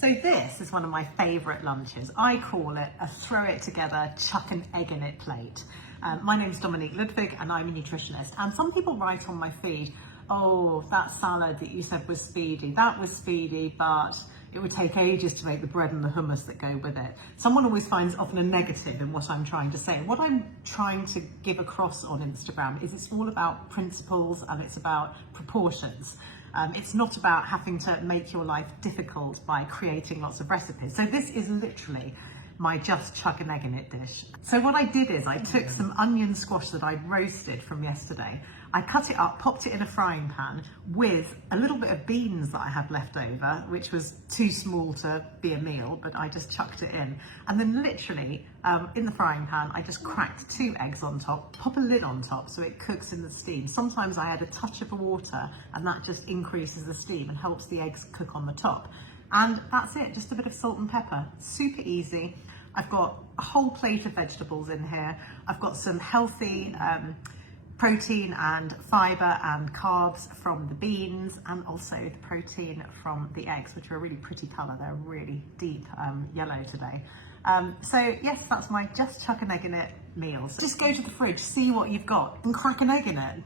So this is one of my favourite lunches. I call it a throw it together, chuck an egg in it plate. My name's Dominique Ludwig and I'm a nutritionist. And some people write on my feed, oh, that salad that you said was speedy, that was speedy, but it would take ages to make the bread and the hummus that go with it. Someone always finds often a negative in what I'm trying to say. What I'm trying to give across on Instagram is it's all about principles and it's about proportions. It's not about having to make your life difficult by creating lots of recipes. So this is literally my just chuck an egg in it dish. So what I did is I took some onion squash that I'd roasted from yesterday. I cut it up, popped it in a frying pan with a little bit of beans that I had left over, which was too small to be a meal, but I just chucked it in. And then literally in the frying pan, I just cracked 2 eggs on top, pop a lid on top so it cooks in the steam. Sometimes I add a touch of water and that just increases the steam and helps the eggs cook on the top. And that's it, just a bit of salt and pepper, super easy. I've got a whole plate of vegetables in here. I've got some healthy protein and fibre and carbs from the beans, and also the protein from the eggs, which are a really pretty colour. They're really deep yellow today. So yes, that's my just chuck an egg in it meal. So just go to the fridge, see what you've got and crack an egg in it.